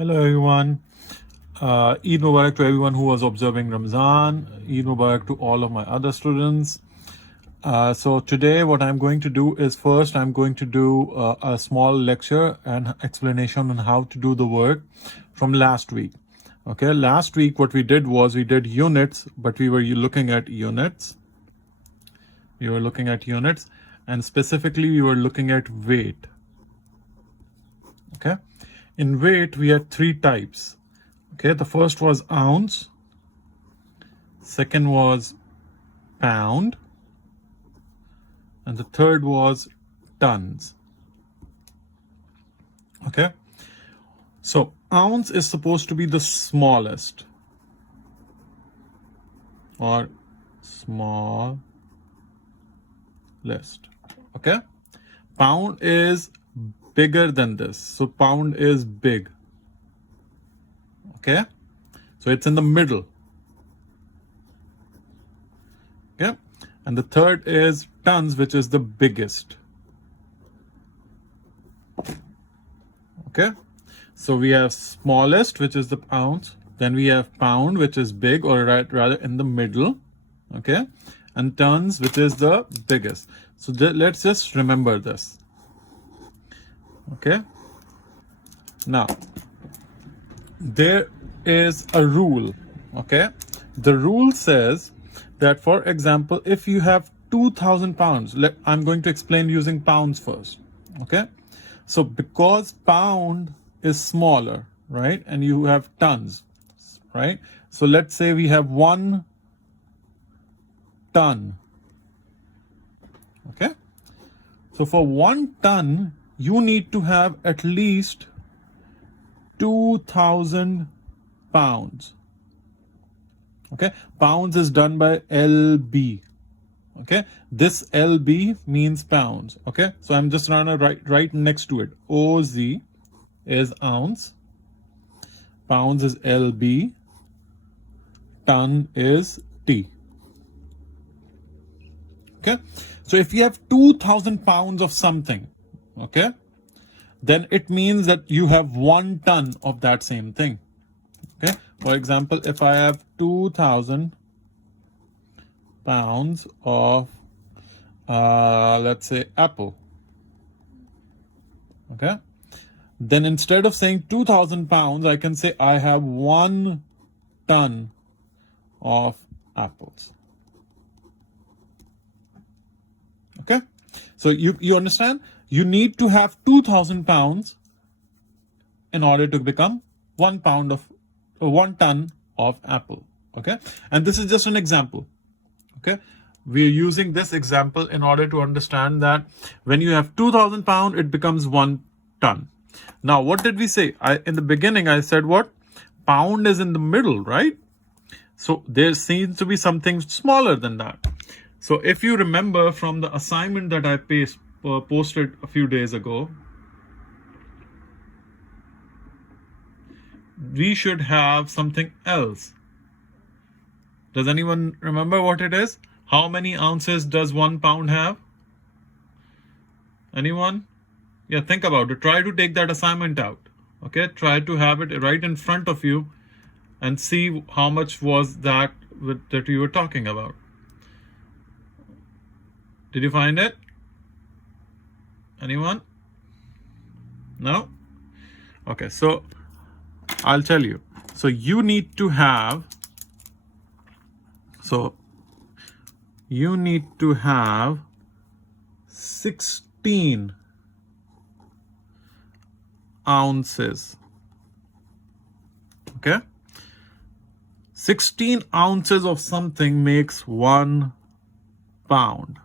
Hello, everyone. Eid Mubarak to everyone who was observing Ramzan. Eid Mubarak to all of my other students. So today what I'm going to do is first I'm going to do a small lecture and explanation on how to do the work from last week. Okay, last week what we did was we did units, but we were looking at units. We were looking at units, and specifically we were looking at weight. Okay, in weight we had three types. Okay, the first was ounce, second was pound, and the third was tons. Okay, so ounce is supposed to be the smallest or smallest. Okay, pound is bigger than this, so pound is big. Okay, so it's in the middle. Okay, and the third is tons, which is the biggest. Okay, so we have smallest, which is the ounce, then we have pound, which is big, or rather in the middle. Okay, and tons, which is the biggest. So let's just remember this. Okay, now there is a rule. Okay, the rule says that, for example, if you have 2,000 pounds, I'm going to explain using pounds first. Okay, so because pound is smaller, right, and you have tons, right, so let's say we have 1 ton. Okay, so for 1 ton you need to have at least 2,000 pounds. Okay, pounds is done by lb. Okay, this lb means pounds. Okay, so I'm just gonna write right next to it. Oz is ounce, pounds is lb, ton is t. Okay, so if you have 2,000 pounds of something, okay, then it means that you have 1 ton of that same thing. Okay, for example, if I have 2,000 pounds of let's say apple, okay, then instead of saying 2,000 pounds, I can say I have 1 ton of apples. Okay, so you understand, you need to have 2,000 pounds in order to become 1 pound of 1 ton of apple. Okay, and this is just an example. Okay, we are using this example in order to understand that when you have 2,000 pound, it becomes 1 ton. Now what did we say? In the beginning I said what? Pound is in the middle, right? So there seems to be something smaller than that. So if you remember from the assignment that I posted a few days ago, we should have something else. Does anyone remember what it is? How many ounces does 1 pound have? Anyone? Yeah, think about it. Try to take that assignment out. Okay, try to have it right in front of you and see how much was that that you were talking about. Did you find it? Anyone? No? Okay, so I'll tell you. So you need to have 16 ounces. Okay, 16 ounces of something makes 1 pound,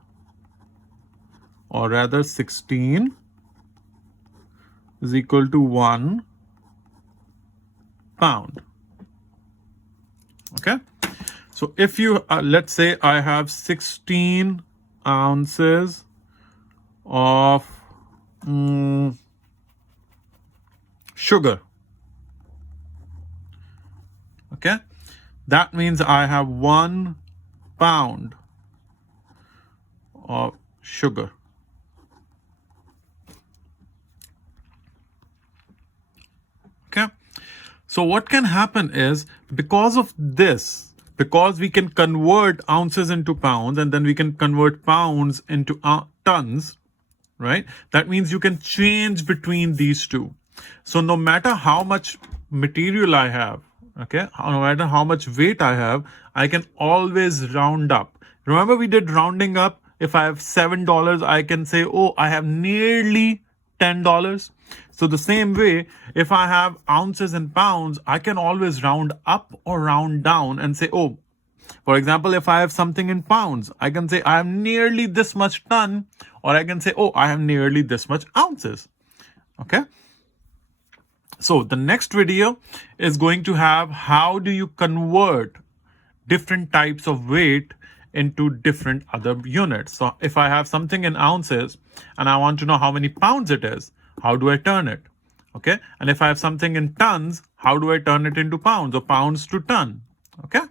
or rather 16 is equal to 1 pound. Okay, so if you let's say I have 16 ounces of sugar. Okay, that means I have 1 pound of sugar. Okay, So what can happen is, because of this, because we can convert ounces into pounds and then we can convert pounds into tons, right? That means you can change between these two. So no matter how much material I have, okay, no matter how much weight I have, I can always round up. Remember we did rounding up. If I have $7, I can say, oh, I have nearly $10. So the same way, if I have ounces and pounds, I can always round up or round down and say, oh, for example, if I have something in pounds, I can say I have nearly this much ton, or I can say, oh, I have nearly this much ounces. Okay. So the next video is going to have how do you convert different types of weight into different other units. So if I have something in ounces and I want to know how many pounds it is, how do I turn it? Okay. And if I have something in tons, how do I turn it into pounds or pounds to ton? Okay.